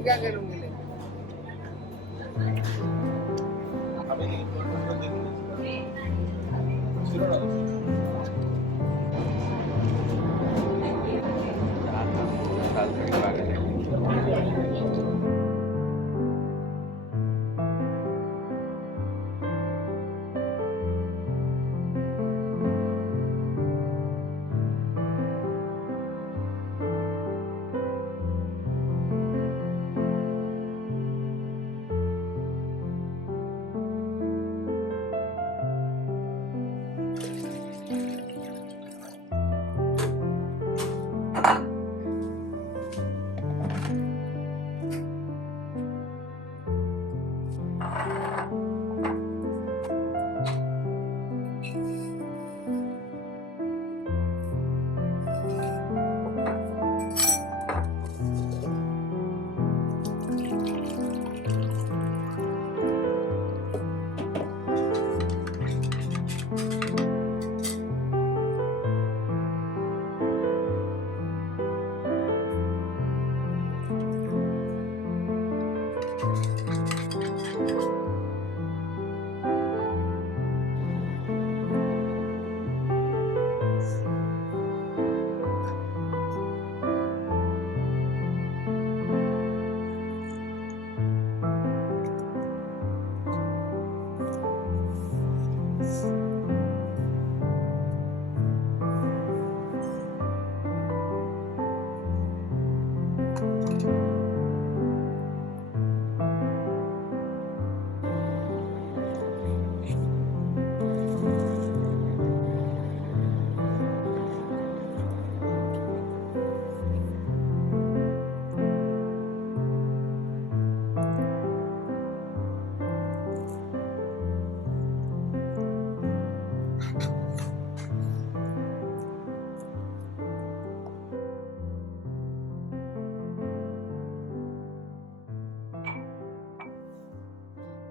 तो क्या करूँगी लेकिन साल थोड़ी पागल है।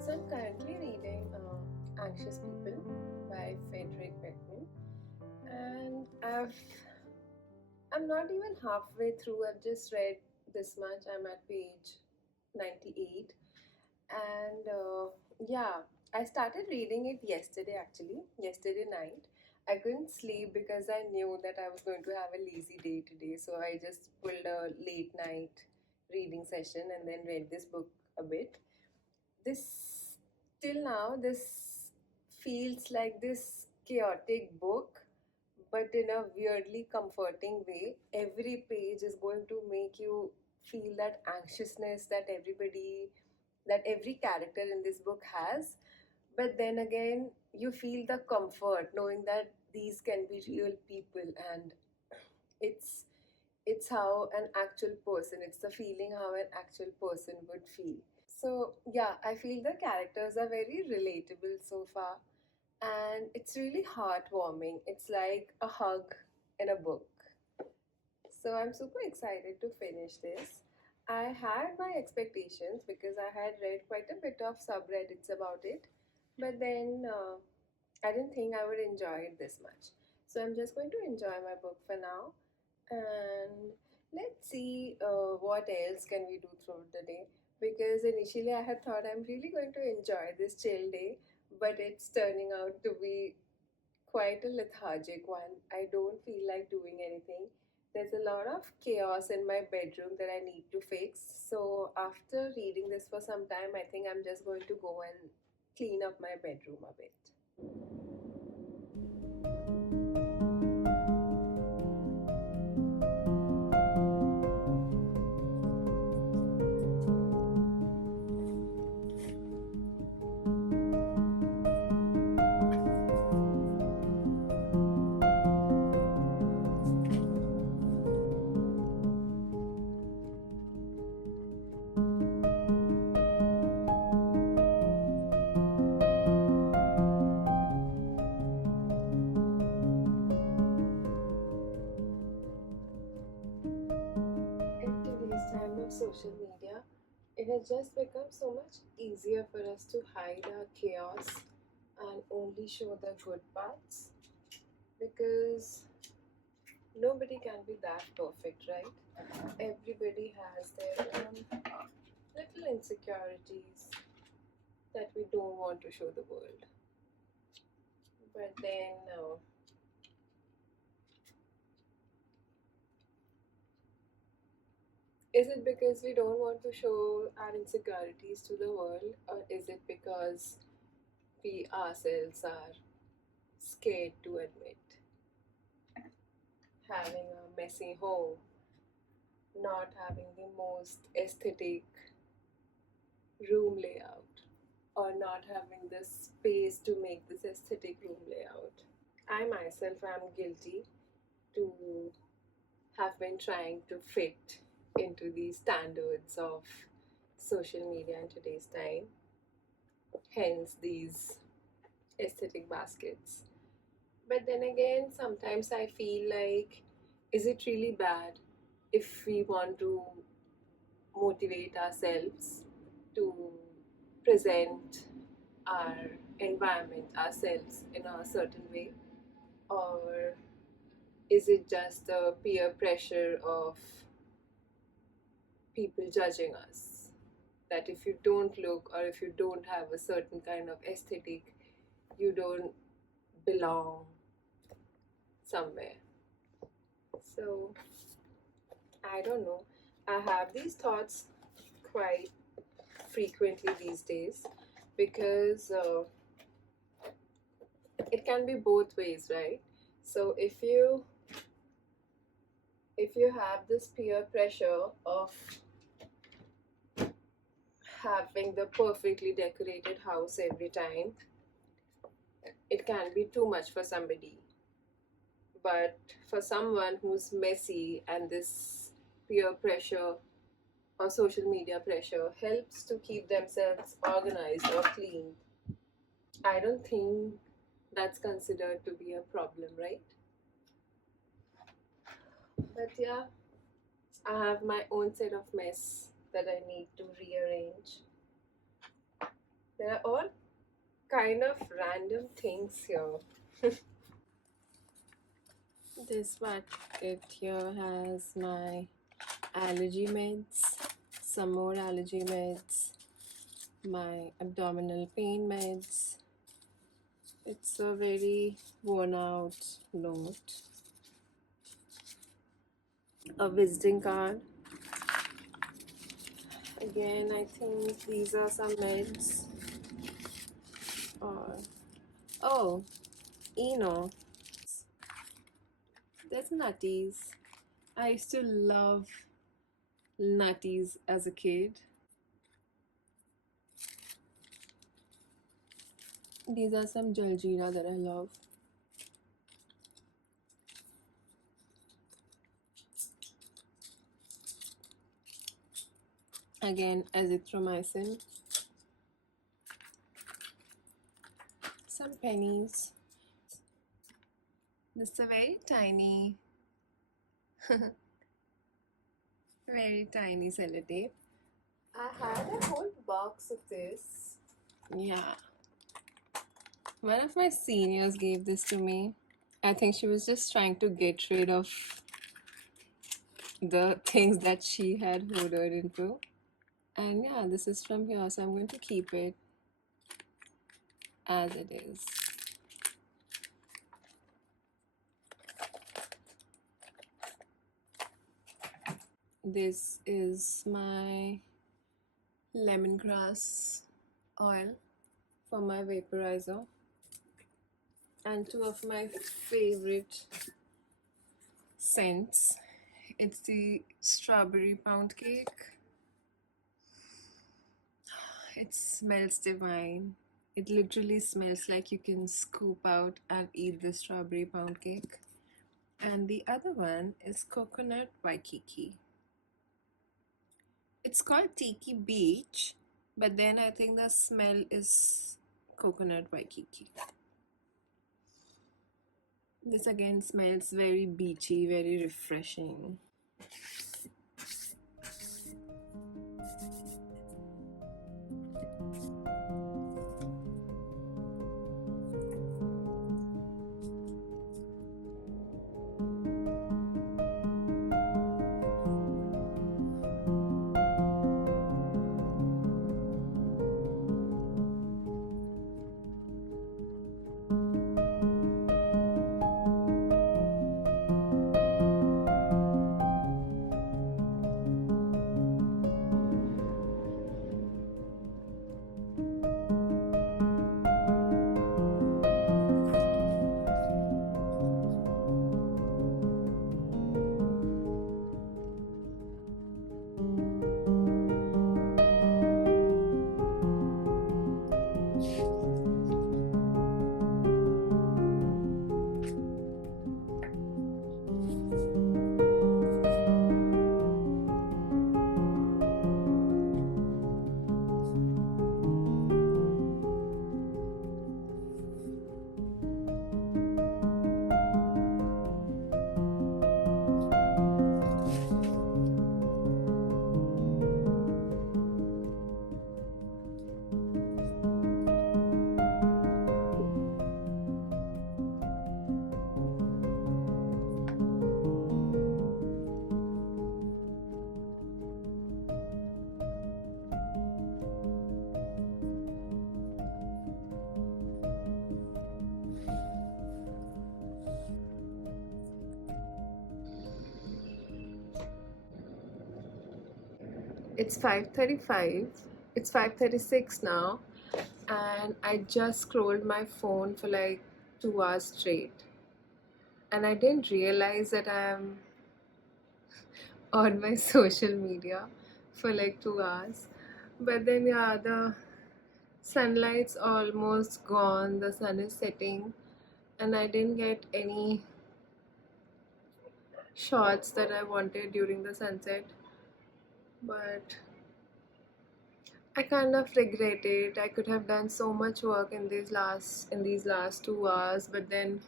So I'm currently reading Anxious People by Frederick Beckman, and I'm not even halfway through. I've just read this much. I'm at page 98, and yeah, I started reading it yesterday. Actually, yesterday night, I couldn't sleep because I knew that I was going to have a lazy day today. So I just pulled a late night reading session and then read this book a bit. This till now this feels like this chaotic book, but in a weirdly comforting way. Every page is going to make you feel that anxiousness that every character in this book has, but then again you feel the comfort knowing that these can be real people, and it's it's how an actual person, it's the feeling how an actual person would feel. So, yeah, I feel the characters are very relatable so far, and it's really heartwarming. It's like a hug in a book. So, I'm super excited to finish this. I had my expectations because I had read quite a bit of subreddits about it, but then I didn't think I would enjoy it this much. So, I'm just going to enjoy my book for now, and let's see what else can we do throughout the day, because initially I had thought I'm really going to enjoy this chill day, but it's turning out to be quite a lethargic one. I don't feel like doing anything. There's a lot of chaos in my bedroom that I need to fix. So after reading this for some time, I think I'm just going to go and clean up my bedroom a bit. In today's time of social media, it has just become so much easier for us to hide our chaos and only show the good parts, because nobody can be that perfect, right? Everybody has their own little insecurities that we don't want to show the world. But then, is it because we don't want to show our insecurities to the world, or is it because we ourselves are scared to admit having a messy home, not having the most aesthetic room layout, or not having the space to make this aesthetic room layout? I myself am guilty to have been trying to fit into the standards of social media in today's time, hence these aesthetic baskets. But then again, sometimes I feel like, is it really bad if we want to motivate ourselves to present our environment, ourselves in a certain way? Or is it just the peer pressure of people judging us? That if you don't look or if you don't have a certain kind of aesthetic, you don't belong somewhere. So, I don't know. I have these thoughts quite frequently these days because it can be both ways, right? So if you have this peer pressure of having the perfectly decorated house every time, it can be too much for somebody. But for someone who's messy and this peer pressure or social media pressure helps to keep themselves organized or clean, I don't think that's considered to be a problem, right? But yeah, I have my own set of mess that I need to rearrange. There are all kind of random things here. This bucket here has my allergy meds, some more allergy meds, my abdominal pain meds. It's a very worn out note. A visiting card. Again, I think these are some meds. Or oh, Eno. There's nutties. I used to love nutties as a kid. These are some Jaljeera that I love. Again, azithromycin. Some pennies. This is a very tiny sellotape. I had a whole box of this. Yeah. One of my seniors gave this to me. I think she was just trying to get rid of the things that she had hoarded into. And yeah, this is from here, so I'm going to keep it as it is. This is my lemongrass oil for my vaporizer. And two of my favorite scents. It's the strawberry pound cake. It smells divine. It literally smells like you can scoop out and eat the strawberry pound cake. And the other one is coconut waikiki. It's called Tiki Beach, but then I think the smell is coconut waikiki. This again smells very beachy, very refreshing. It's 5:35. It's 5:36 now, and I just scrolled my phone for like 2 hours straight, and I didn't realize that I'm on my social media for like 2 hours. But then, yeah, the sunlight's almost gone, the sun is setting, and I didn't get any shots that I wanted during the sunset. But I kind of regret it. I could have done so much work in these last 2 hours, but then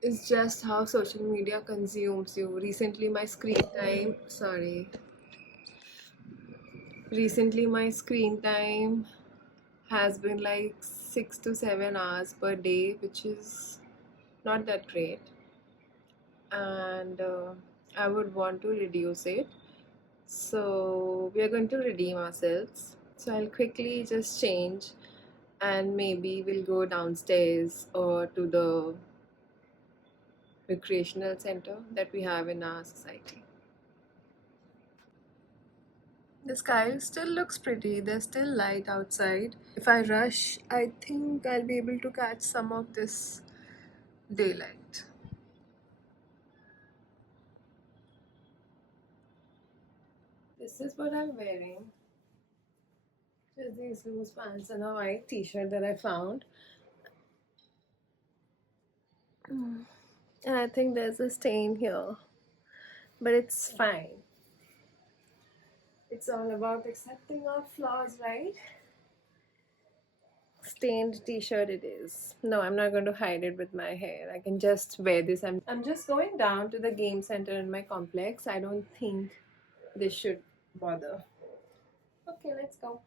it's just how social media consumes you. Recently my screen time has been like 6 to 7 hours per day, which is not that great, and I would want to reduce it. So we are going to redeem ourselves. So I'll quickly just change, and maybe we'll go downstairs or to the recreational center that we have in our society. The sky still looks pretty, there's still light outside. If I rush, I think I'll be able to catch some of this daylight. This is what I'm wearing. Just these loose pants and a white t-shirt that I found. And I think there's a stain here, but it's fine. It's all about accepting our flaws, right? Stained t-shirt it is. No, I'm not going to hide it with my hair. I can just wear this. I'm just going down to the game center in my complex. I don't think this should bother. Okay, let's go.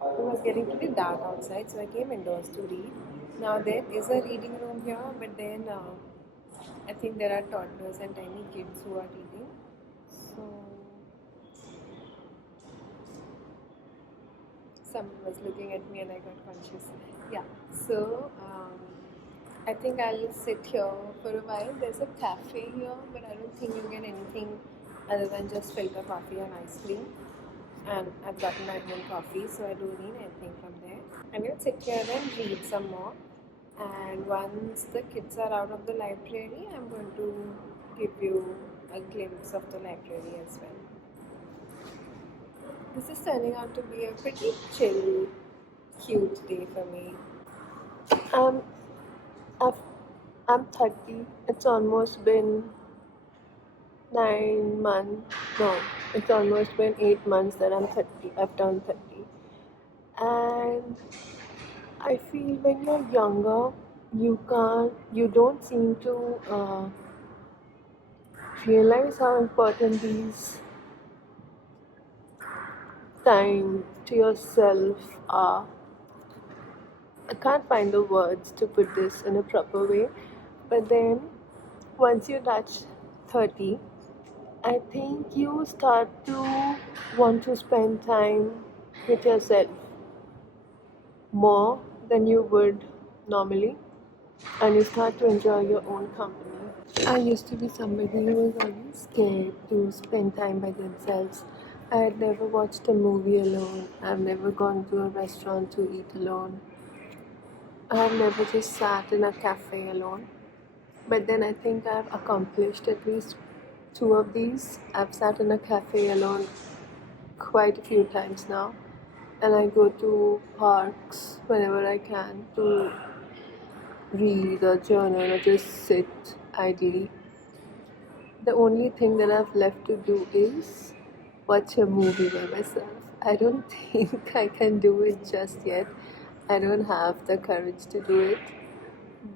It was getting pretty dark outside, so I came indoors to read. Now there is a reading room here, but then I think there are toddlers and tiny kids who are reading. So someone was looking at me and I got conscious. Yeah. So I think I'll sit here for a while. There's a cafe here, but I don't think you'll get anything other than just filter coffee and ice cream. And I've gotten my own coffee, so I don't need anything from there. I'm going to sit here and read some more. And once the kids are out of the library, I'm going to give you a glimpse of the library as well. This is turning out to be a pretty chill, cute day for me. Um, I've, I'm 30. It's almost been 9 months. No, it's almost been 8 months that I'm 30. I've turned 30. And I feel when you're younger, you don't seem to realize how important these time to yourself are. I can't find the words to put this in a proper way, but then once you touch 30, I think you start to want to spend time with yourself more than you would normally, and you start to enjoy your own company. I used to be somebody who was always scared to spend time by themselves. I had never watched a movie alone. I've never gone to a restaurant to eat alone. I've never just sat in a cafe alone. But then I think I've accomplished at least two of these. I've sat in a cafe alone quite a few times now, and I go to parks whenever I can to read or journal or just sit idly. The only thing that I've left to do is watch a movie by myself. I don't think I can do it just yet. I don't have the courage to do it.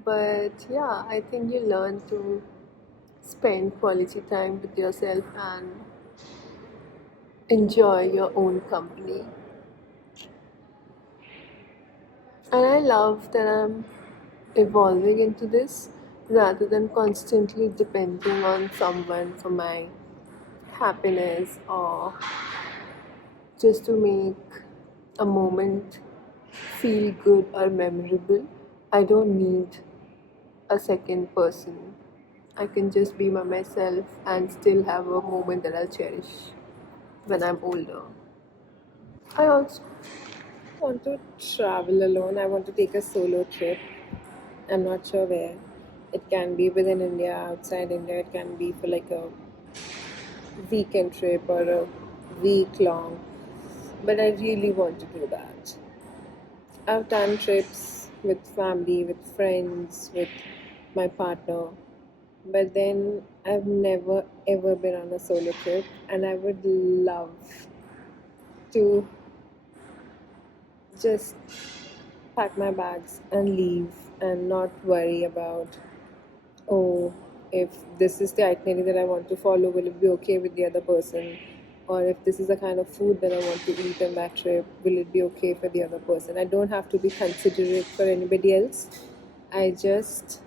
But yeah, I think you learn to spend quality time with yourself and enjoy your own company. And I love that I'm evolving into this rather than constantly depending on someone for my happiness or just to make a moment feel good or memorable. I don't need a second person. I can just be by myself and still have a moment that I'll cherish when I'm older. I also want to travel alone. I want to take a solo trip. I'm not sure where. It can be within India, outside India. It can be for like a weekend trip or a week long. But I really want to do that. I've done trips with family, with friends, with my partner, but then I've never ever been on a solo trip, and I would love to just pack my bags and leave and not worry about, oh, if this is the itinerary that I want to follow, will it be okay with the other person? Or if this is the kind of food that I want to eat on that trip, will it be okay for the other person? I don't have to be considerate for anybody else. I just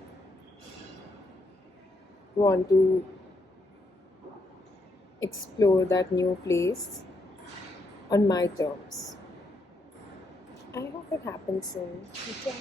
want to explore that new place on my terms. I hope it happens soon. Okay.